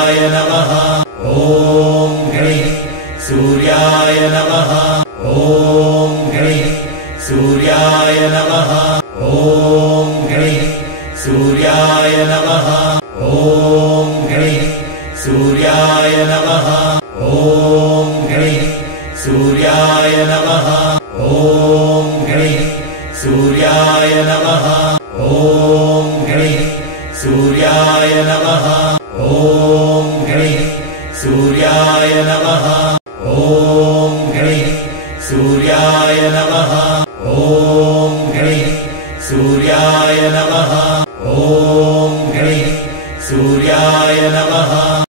सूर्याय नमः। ॐ गणेश सूर्याय नमः। ॐ गणेश सूर्याय नमः। ॐ गणेश सूर्याय नमः। ॐ गणेश सूर्याय नमः। ॐ गणेश सूर्याय नमः। ॐ गणेश सूर्याय नमः। ॐ गणेश सूर्याय नमः। ॐ गणेश सूर्याय नमः।